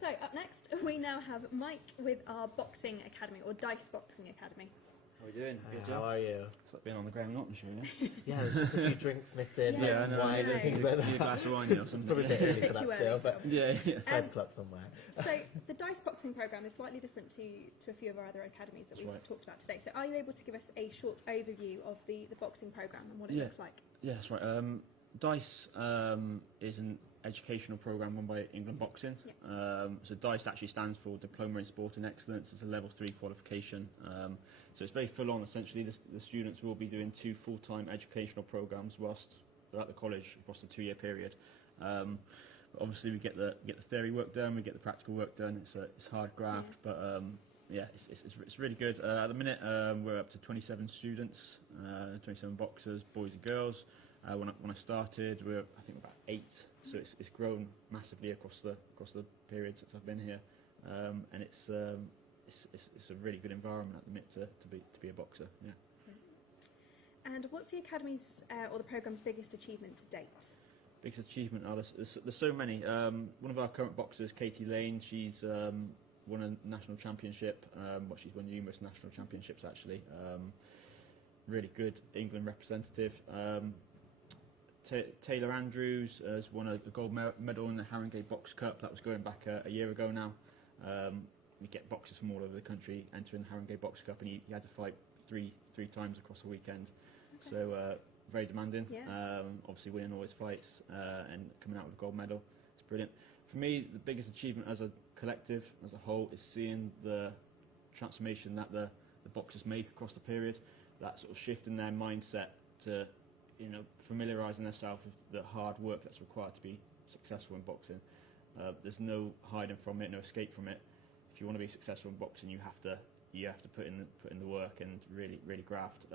So up next, we now have Mike with our boxing academy, or DiSE Boxing Academy. How are we doing? Good How are you? It's like being on the ground, not sure, yeah? Yeah, there's just a few drinks missing, Yeah, and I know. wine and things like Need a that. glass of wine, you know, It's something. probably a bit early Bit for that too still, early but Yeah, yeah. 5 o'clock somewhere. So the DiSE Boxing programme is slightly different to a few of our other academies that we've That's right. talked about today. So are you able to give us a short overview of the boxing programme and what it Yeah. looks like? Yeah, that's right. DiSE is an educational programme run by England Boxing. Yeah. So DiSE actually stands for Diploma in Sport and Excellence. It's a level 3 qualification. So it's very full on. Essentially, the students will be doing 2 full-time educational programmes whilst they're at the college across the 2-year period. Obviously, we get the theory work done, we get the practical work done. It's hard graft, but yeah, it's really good. At the minute, we're up to 27 students, 27 boxers, boys and girls. When I started, we were I think about 8, so it's grown massively across the period since I've been here, and it's a really good environment at the minute to be a boxer. Yeah. And what's the academy's or the programme's biggest achievement to date? Biggest achievement? Oh, there's so many. One of our current boxers, Katie Lane, she's won a national championship. Well, she's won numerous national championships actually. Really good England representative. Taylor Andrews has won a gold medal in the Haringey Box Cup. That was going back a year ago now. We get boxers from all over the country entering the Haringey Box Cup, and he had to fight three times across a weekend. Okay. So very demanding. Yeah. Obviously winning all his fights and coming out with a gold medal. It's brilliant. For me, the biggest achievement as a collective, as a whole, is seeing the transformation that the boxers make across the period. That sort of shift in their mindset to, familiarising themselves with the hard work that's required to be successful in boxing. There's no hiding from it, no escape from it. If you want to be successful in boxing, you have to put in the work and really graft.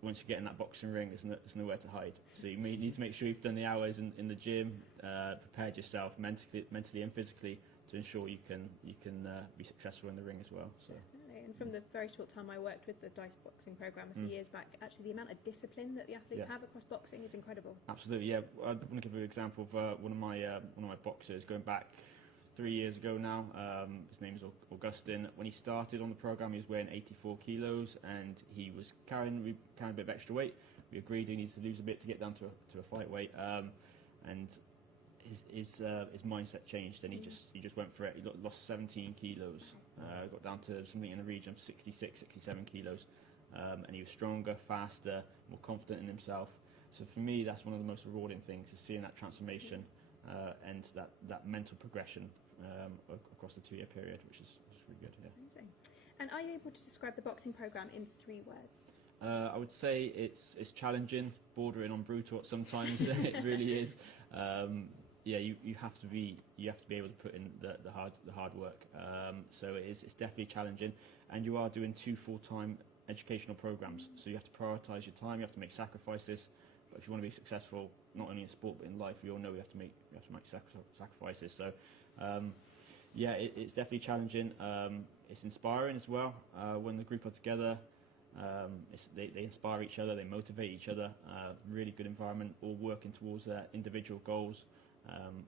Once you get in that boxing ring, there's nowhere to hide. So you need to make sure you've done the hours in the gym, prepared yourself mentally and physically to ensure you can be successful in the ring as well. So. And from the very short time I worked with the DiSE boxing programme a few years back, actually the amount of discipline that the athletes have across boxing is incredible. Absolutely, yeah. I want to give you an example of one of my boxers going back 3 years ago now. His name is Augustine. When he started on the programme, he was weighing 84 kilos and he was carrying a bit of extra weight. We agreed he needs to lose a bit to get down to a fight weight, and his mindset changed and he just went for it. He lost 17 kilos, got down to something in the region of 66, 67 kilos, and he was stronger, faster, more confident in himself. So for me, that's one of the most rewarding things, is seeing that transformation and that mental progression across the 2-year period, which is really good. Yeah. Amazing. And are you able to describe the boxing programme in 3 words? I would say it's challenging, bordering on brutal sometimes. It really is. Yeah, you have to be able to put in the hard work. So it's definitely challenging, and you are doing 2 full-time educational programs. So you have to prioritise your time. You have to make sacrifices. But if you want to be successful, not only in sport but in life, we all know we have to make sacrifices. So yeah, it's definitely challenging. It's inspiring as well when the group are together. They inspire each other, they motivate each other. Really good environment, all working towards their individual goals.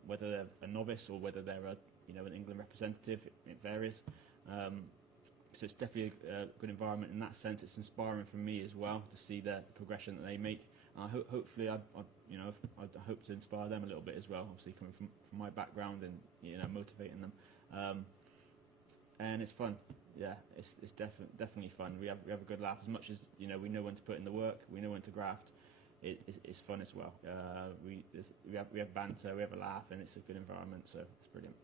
Whether they're a novice or whether they're an England representative, it varies. So it's definitely a good environment in that sense. It's inspiring for me as well to see the progression that they make. Hopefully, I hope to inspire them a little bit as well. Obviously, coming from my background and motivating them, and it's fun. Yeah, it's definitely fun. We have a good laugh. As much as we know when to put in the work, we know when to graft. It's fun as well. We have banter, we have a laugh, and it's a good environment. So it's brilliant.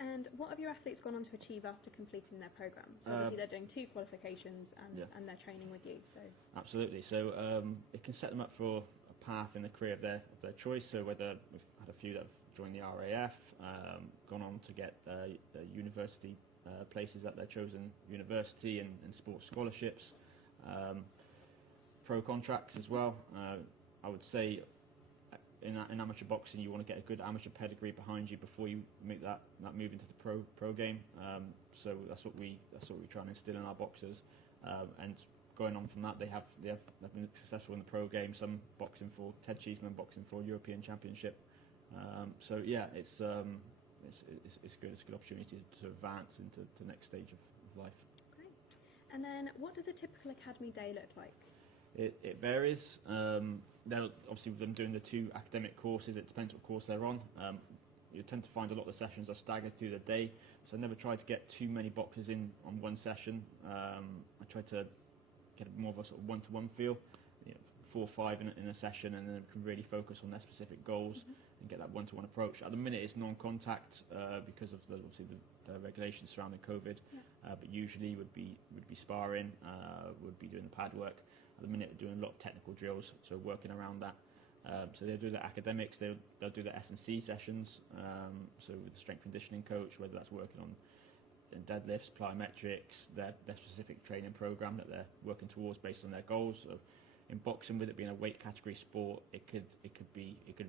And what have your athletes gone on to achieve after completing their programme? So obviously they're doing 2 qualifications and they're training with you. So absolutely. So it can set them up for a path in the career of their choice. So whether we've had a few that have joined the RAF, gone on to get university places at their chosen university and sports scholarships, pro contracts as well. I would say in amateur boxing, you want to get a good amateur pedigree behind you before you make that move into the pro game. So that's what we try and instill in our boxers. And going on from that, they've been successful in the pro game. Some boxing for Ted Cheeseman, boxing for European Championship. So yeah, it's it's good. It's a good opportunity to advance into the next stage of life. Great. And then, what does a typical academy day look like? It varies. Obviously, with them doing the 2 academic courses, it depends what course they're on. You tend to find a lot of the sessions are staggered through the day, so I never try to get too many boxers in on one session. I try to get more of a sort of one-to-one feel, 4 or 5 in a session, and then can really focus on their specific goals and get that one-to-one approach. At the minute, it's non-contact because of obviously the regulations surrounding COVID, but usually would be sparring, would be doing the pad work. At the minute, they're doing a lot of technical drills, so working around that. So they'll do the academics, they'll do the S&C sessions, so with the strength conditioning coach, whether that's working on deadlifts, plyometrics, their specific training program that they're working towards based on their goals. So in boxing, with it being a weight category sport, it could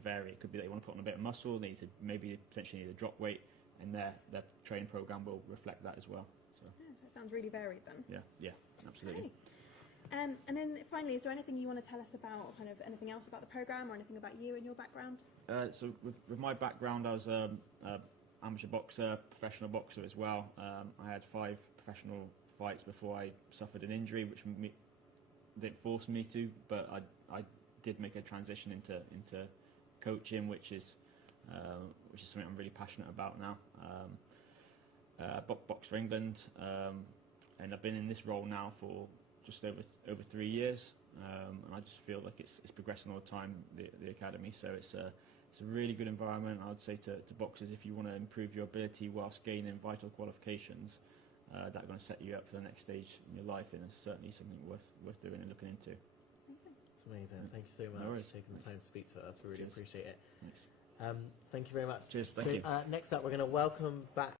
vary. It could be that you want to put on a bit of muscle, maybe potentially need to drop weight, and their training program will reflect that as well. So it sounds really varied then. Yeah, absolutely. Okay. And then finally, is there anything you want to tell us about, kind of anything else about the program or anything about you and your background? So with my background, I was an amateur boxer, professional boxer as well. I had 5 professional fights before I suffered an injury, which didn't force me to, but I did make a transition into coaching, which is something I'm really passionate about now. Box for England, and I've been in this role now for just over 3 years, and I just feel like it's progressing all the time, the academy. So it's a really good environment. I would say to boxers, if you want to improve your ability whilst gaining vital qualifications, that are going to set you up for the next stage in your life, and it's certainly something worth doing and looking into. It's amazing. Thank you so much for taking the time to speak to us. We really appreciate it. Thanks. Thank you very much. Cheers. Thank you. Next up, we're going to welcome back